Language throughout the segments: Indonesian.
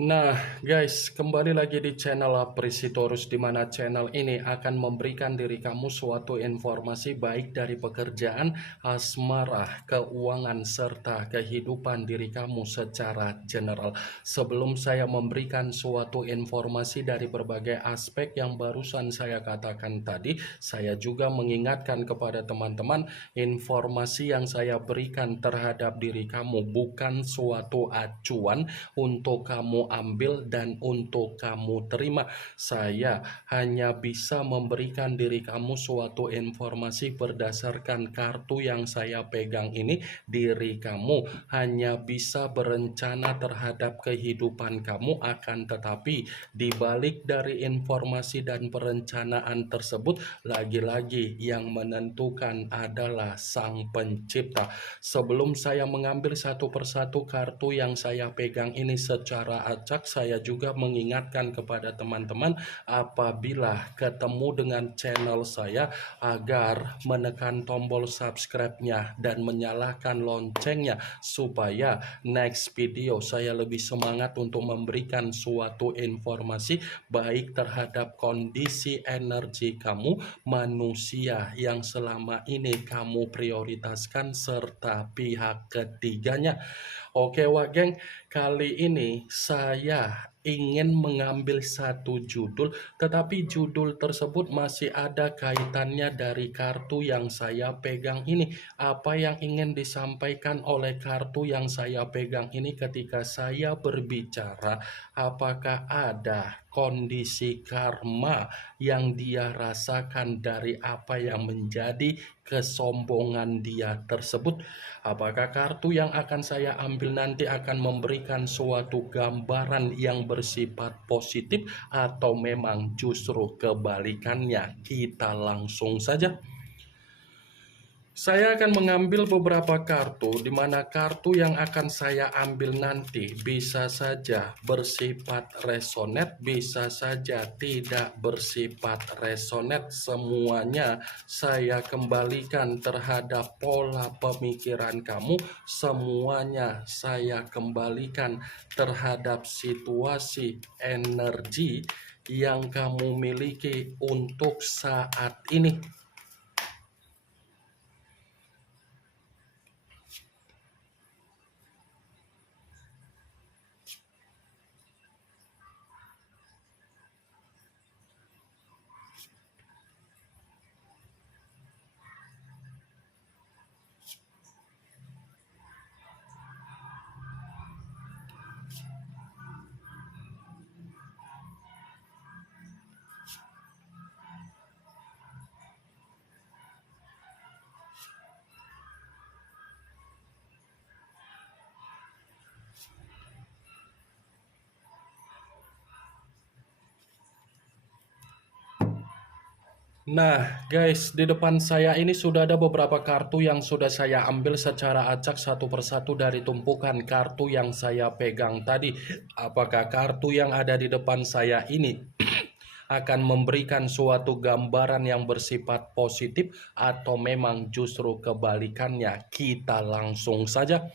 Nah, guys, kembali lagi di channel Apresitorus, di mana channel ini akan memberikan diri kamu suatu informasi baik dari pekerjaan, asmara, keuangan, serta kehidupan diri kamu secara general. Sebelum saya memberikan suatu informasi dari berbagai aspek yang barusan saya katakan tadi, saya juga mengingatkan kepada teman-teman, informasi yang saya berikan terhadap diri kamu bukan suatu acuan untuk kamu ambil dan untuk kamu terima. Saya hanya bisa memberikan diri kamu suatu informasi berdasarkan kartu yang saya pegang ini. Diri kamu hanya bisa berencana terhadap kehidupan kamu, akan tetapi dibalik dari informasi dan perencanaan tersebut, lagi-lagi yang menentukan adalah Sang Pencipta. Sebelum saya mengambil satu persatu kartu yang saya pegang ini secara acak, saya juga mengingatkan kepada teman-teman apabila ketemu dengan channel saya agar menekan tombol subscribe-nya dan menyalakan loncengnya supaya next video saya lebih semangat untuk memberikan suatu informasi baik terhadap kondisi energi kamu, manusia yang selama ini kamu prioritaskan, serta pihak ketiganya. Oke Wak Geng, kali ini saya ingin mengambil satu judul, tetapi judul tersebut masih ada kaitannya dari kartu yang saya pegang ini. Apa yang ingin disampaikan oleh kartu yang saya pegang ini ketika saya berbicara, apakah ada kondisi karma yang dia rasakan dari apa yang menjadi kesombongan dia tersebut? Apakah kartu yang akan saya ambil nanti akan memberikan suatu gambaran yang bersifat positif atau memang justru kebalikannya? Kita langsung saja. Saya akan mengambil beberapa kartu, di mana kartu yang akan saya ambil nanti bisa saja bersifat resonate, bisa saja tidak bersifat resonate. Semuanya saya kembalikan terhadap pola pemikiran kamu, semuanya saya kembalikan terhadap situasi energi yang kamu miliki untuk saat ini. Nah guys, di depan saya ini sudah ada beberapa kartu yang sudah saya ambil secara acak satu persatu dari tumpukan kartu yang saya pegang tadi. Apakah kartu yang ada di depan saya ini akan memberikan suatu gambaran yang bersifat positif atau memang justru kebalikannya? Kita langsung saja.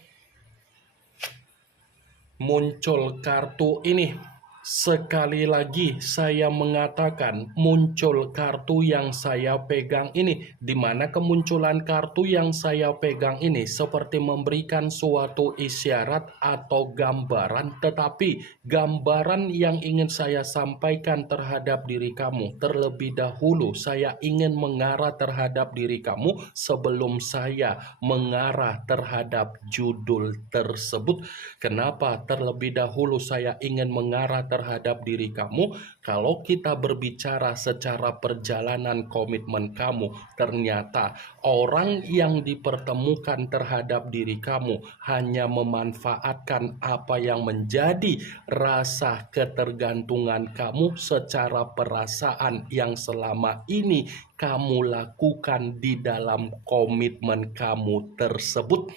Muncul kartu ini. Sekali lagi saya mengatakan muncul kartu yang saya pegang ini, di mana kemunculan kartu yang saya pegang ini seperti memberikan suatu isyarat atau gambaran, tetapi gambaran yang ingin saya sampaikan terhadap diri kamu terlebih dahulu, saya ingin mengarah terhadap diri kamu sebelum saya mengarah terhadap judul tersebut. Kenapa terlebih dahulu saya ingin mengarah terhadap diri kamu? Kalau kita berbicara secara perjalanan komitmen kamu, ternyata orang yang dipertemukan terhadap diri kamu hanya memanfaatkan apa yang menjadi rasa ketergantungan kamu secara perasaan yang selama ini kamu lakukan di dalam komitmen kamu tersebut.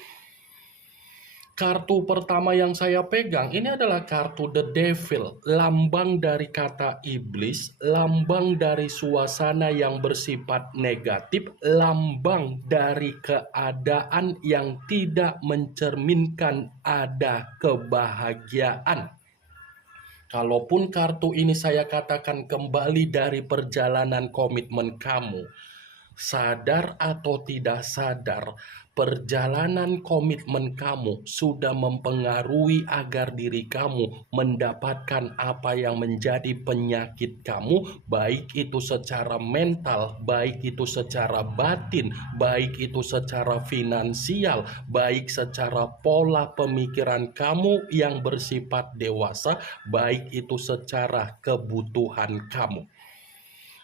Kartu pertama yang saya pegang ini adalah kartu The Devil, lambang dari kata iblis, lambang dari suasana yang bersifat negatif, lambang dari keadaan yang tidak mencerminkan ada kebahagiaan. Kalaupun kartu ini saya katakan kembali dari perjalanan komitmen kamu, sadar atau tidak sadar, perjalanan komitmen kamu sudah mempengaruhi agar diri kamu mendapatkan apa yang menjadi penyakit kamu, baik itu secara mental, baik itu secara batin, baik itu secara finansial, baik secara pola pemikiran kamu yang bersifat dewasa, baik itu secara kebutuhan kamu.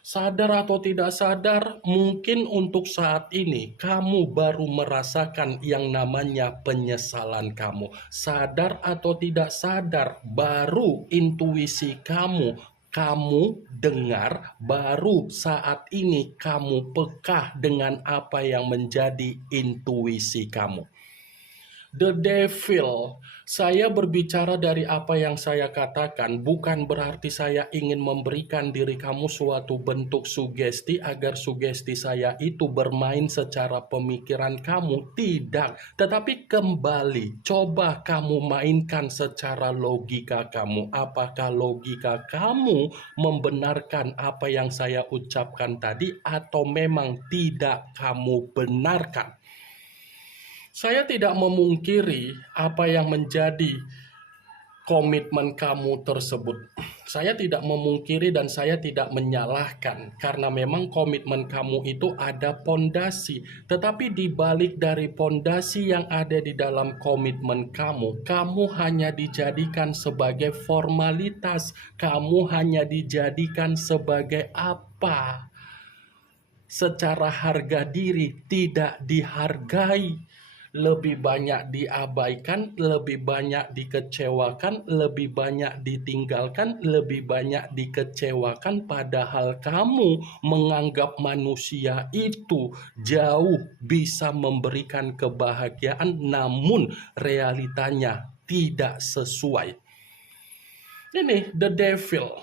Sadar atau tidak sadar, mungkin untuk saat ini kamu baru merasakan yang namanya penyesalan kamu. Sadar atau tidak sadar, baru intuisi kamu dengar, baru saat ini kamu peka dengan apa yang menjadi intuisi kamu. The devil. Saya berbicara dari apa yang saya katakan, bukan berarti saya ingin memberikan diri kamu suatu bentuk sugesti agar sugesti saya itu bermain secara pemikiran kamu. Tidak, tetapi kembali, coba kamu mainkan secara logika kamu. Apakah logika kamu membenarkan apa yang saya ucapkan tadi atau memang tidak kamu benarkan? Saya tidak memungkiri apa yang menjadi komitmen kamu tersebut. Saya tidak memungkiri dan saya tidak menyalahkan karena memang komitmen kamu itu ada pondasi. Tetapi di balik dari pondasi yang ada di dalam komitmen kamu, kamu hanya dijadikan sebagai formalitas. Kamu hanya dijadikan sebagai apa? Secara harga diri tidak dihargai, lebih banyak diabaikan, lebih banyak dikecewakan, lebih banyak ditinggalkan, lebih banyak dikecewakan, padahal kamu menganggap manusia itu jauh bisa memberikan kebahagiaan, namun realitanya tidak sesuai. Ini the devil.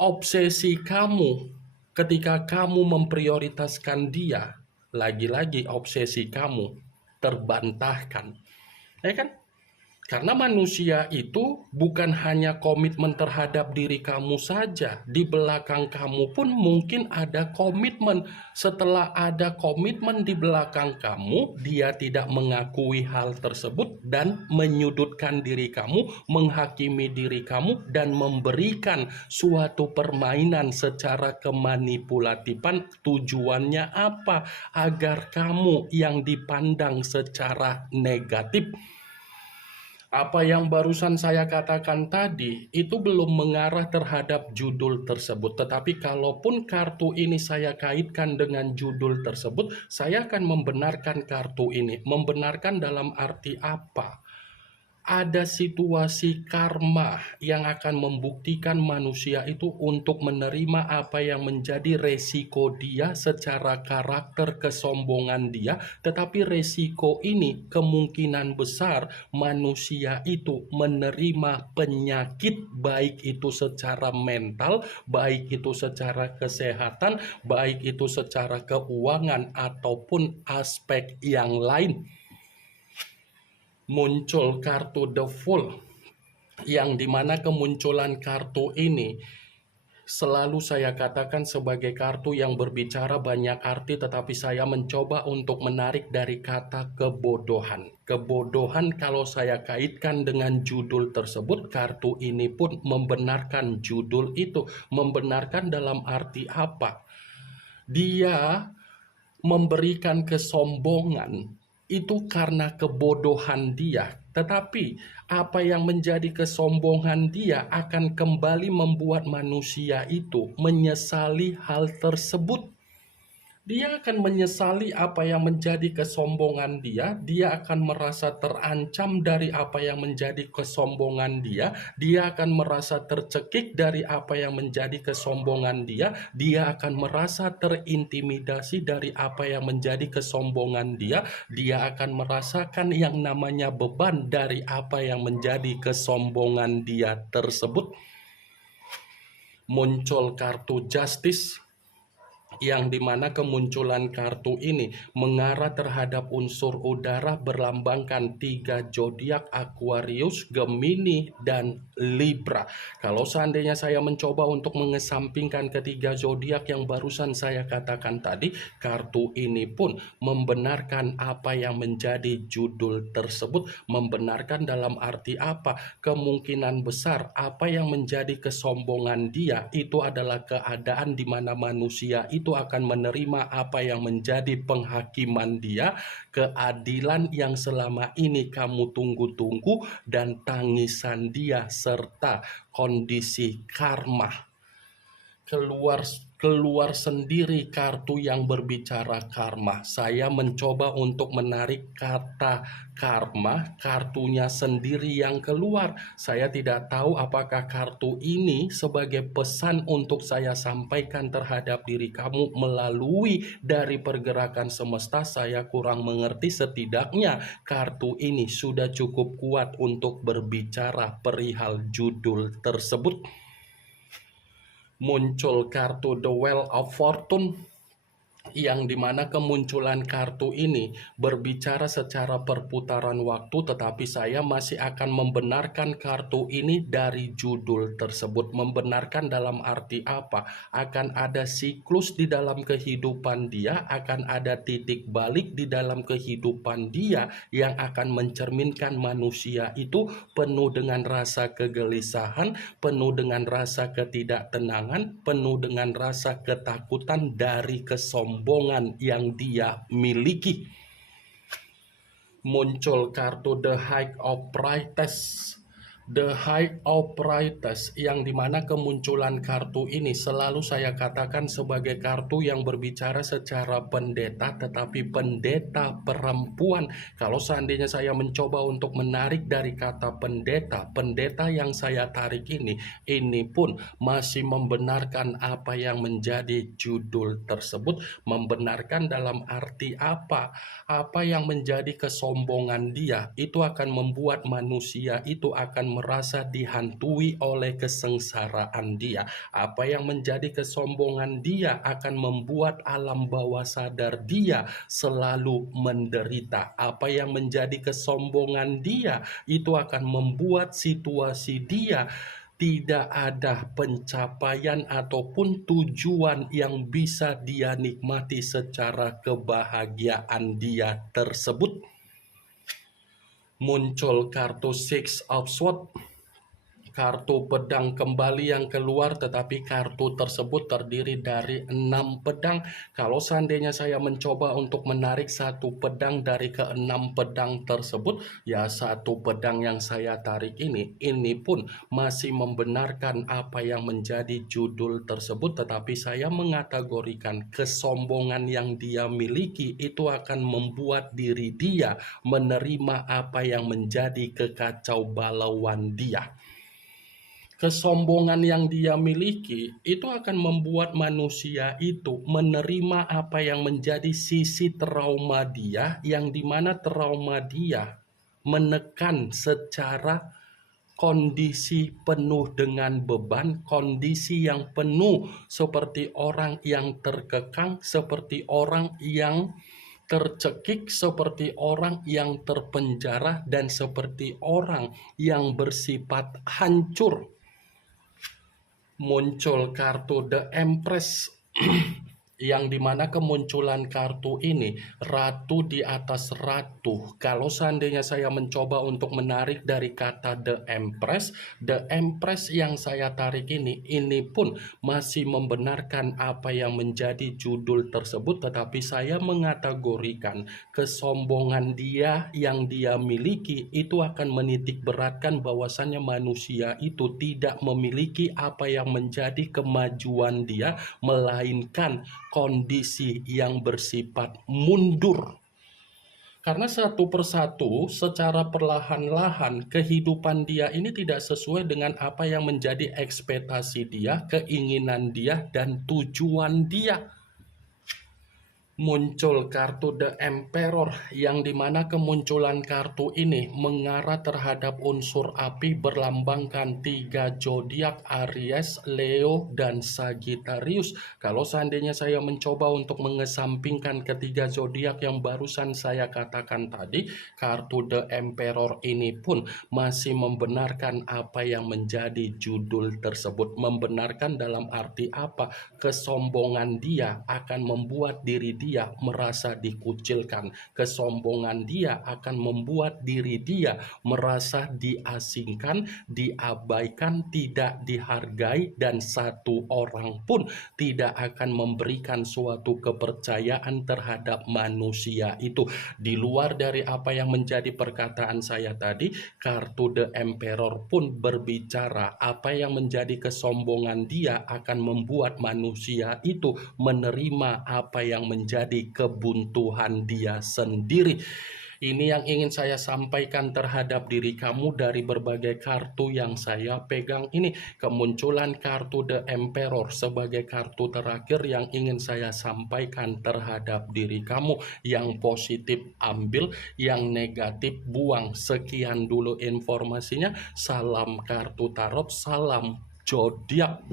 Obsesi kamu ketika kamu memprioritaskan dia, lagi-lagi obsesi kamu terbantahkan, ya kan? Karena manusia itu bukan hanya komitmen terhadap diri kamu saja. Di belakang kamu pun mungkin ada komitmen. Setelah ada komitmen di belakang kamu, dia tidak mengakui hal tersebut dan menyudutkan diri kamu, menghakimi diri kamu, dan memberikan suatu permainan secara kemanipulatifan. Tujuannya apa? Agar kamu yang dipandang secara negatif. Apa yang barusan saya katakan tadi itu belum mengarah terhadap judul tersebut. Tetapi kalaupun kartu ini saya kaitkan dengan judul tersebut, saya akan membenarkan kartu ini. Membenarkan dalam arti apa? Ada situasi karma yang akan membuktikan manusia itu untuk menerima apa yang menjadi resiko dia secara karakter kesombongan dia. Tetapi resiko ini kemungkinan besar manusia itu menerima penyakit, baik itu secara mental, baik itu secara kesehatan, baik itu secara keuangan ataupun aspek yang lain. Muncul kartu The Fool, yang dimana kemunculan kartu ini selalu saya katakan sebagai kartu yang berbicara banyak arti, tetapi saya mencoba untuk menarik dari kata kebodohan. Kebodohan kalau saya kaitkan dengan judul tersebut, kartu ini pun membenarkan judul itu. Membenarkan dalam arti apa? Dia memberikan kesombongan itu karena kebodohan dia. Tetapi apa yang menjadi kesombongan dia akan kembali membuat manusia itu menyesali hal tersebut. Dia akan menyesali apa yang menjadi kesombongan dia. Dia akan merasa terancam dari apa yang menjadi kesombongan dia. Dia akan merasa tercekik dari apa yang menjadi kesombongan dia. Dia akan merasa terintimidasi dari apa yang menjadi kesombongan dia. Dia akan merasakan yang namanya beban dari apa yang menjadi kesombongan dia tersebut. Muncul kartu justice, yang dimana kemunculan kartu ini mengarah terhadap unsur udara berlambangkan 3 zodiak Aquarius, Gemini, dan Libra. Kalau seandainya saya mencoba untuk mengesampingkan ketiga zodiak yang barusan saya katakan tadi, kartu ini pun membenarkan apa yang menjadi judul tersebut. Membenarkan dalam arti apa? Kemungkinan besar apa yang menjadi kesombongan dia itu adalah keadaan di mana manusia itu akan menerima apa yang menjadi penghakiman dia, keadilan yang selama ini kamu tunggu-tunggu, dan tangisan dia serta kondisi karma. Keluar sendiri kartu yang berbicara karma. Saya mencoba untuk menarik kata karma, kartunya sendiri yang keluar. Saya tidak tahu apakah kartu ini sebagai pesan untuk saya sampaikan terhadap diri kamu melalui dari pergerakan semesta. Saya kurang mengerti, setidaknya kartu ini sudah cukup kuat untuk berbicara perihal judul tersebut. Muncul kartu The Wheel of Fortune, yang dimana kemunculan kartu ini berbicara secara perputaran waktu, tetapi saya masih akan membenarkan kartu ini dari judul tersebut. Membenarkan dalam arti apa? Akan ada siklus di dalam kehidupan dia, akan ada titik balik di dalam kehidupan dia yang akan mencerminkan manusia itu penuh dengan rasa kegelisahan, penuh dengan rasa ketidaktenangan, penuh dengan rasa ketakutan dari kesombongan yang dia miliki. Muncul kartu The High of Priestess. The High of Priestess, yang dimana kemunculan kartu ini selalu saya katakan sebagai kartu yang berbicara secara pendeta, tetapi pendeta perempuan. Kalau seandainya saya mencoba untuk menarik dari kata pendeta, pendeta yang saya tarik ini pun masih membenarkan apa yang menjadi judul tersebut. Membenarkan dalam arti apa? Apa yang menjadi kesombongan dia itu akan membuat manusia itu akan merasa dihantui oleh kesengsaraan dia. Apa yang menjadi kesombongan dia akan membuat alam bawah sadar dia selalu menderita. Apa yang menjadi kesombongan dia itu akan membuat situasi dia tidak ada pencapaian ataupun tujuan yang bisa dia nikmati secara kebahagiaan dia tersebut. Muncul kartu Six of Swords, kartu pedang kembali yang keluar, tetapi kartu tersebut terdiri dari 6 pedang. Kalau seandainya saya mencoba untuk menarik satu pedang dari ke-6 pedang tersebut, ya satu pedang yang saya tarik ini pun masih membenarkan apa yang menjadi judul tersebut, tetapi saya mengategorikan kesombongan yang dia miliki itu akan membuat diri dia menerima apa yang menjadi kekacau balauan dia. Kesombongan yang dia miliki itu akan membuat manusia itu menerima apa yang menjadi sisi trauma dia, yang dimana trauma dia menekan secara kondisi penuh dengan beban, kondisi yang penuh seperti orang yang terkekang, seperti orang yang tercekik, seperti orang yang terpenjara, dan seperti orang yang bersifat hancur. Muncul kartu The Empress, yang dimana kemunculan kartu ini ratu di atas ratu. Kalau seandainya saya mencoba untuk menarik dari kata The Empress yang saya tarik ini pun masih membenarkan apa yang menjadi judul tersebut, tetapi saya mengategorikan kesombongan dia yang dia miliki itu akan menitik beratkan bahwasannya manusia itu tidak memiliki apa yang menjadi kemajuan dia, melainkan kondisi yang bersifat mundur. Karena satu persatu secara perlahan-lahan kehidupan dia ini tidak sesuai dengan apa yang menjadi ekspektasi dia, keinginan dia, dan tujuan dia. muncul kartu The Emperor, yang dimana kemunculan kartu ini mengarah terhadap unsur api berlambangkan 3 zodiak Aries, Leo, dan Sagittarius. Kalau seandainya saya mencoba untuk mengesampingkan ketiga zodiak yang barusan saya katakan tadi, kartu The Emperor ini pun masih membenarkan apa yang menjadi judul tersebut. Membenarkan dalam arti apa? Kesombongan dia akan membuat diri dia merasa dikucilkan. Kesombongan dia akan membuat diri dia merasa diasingkan, diabaikan, tidak dihargai, dan satu orang pun tidak akan memberikan suatu kepercayaan terhadap manusia itu. Di luar dari apa yang menjadi perkataan saya tadi, kartu The Emperor pun berbicara apa yang menjadi kesombongan dia akan membuat manusia itu menerima apa yang menjadi kebuntuan dia sendiri. Ini yang ingin saya sampaikan terhadap diri kamu dari berbagai kartu yang saya pegang ini. Kemunculan kartu The Emperor sebagai kartu terakhir yang ingin saya sampaikan terhadap diri kamu. Yang positif ambil, yang negatif buang. Sekian dulu informasinya. Salam kartu tarot, salam zodiak.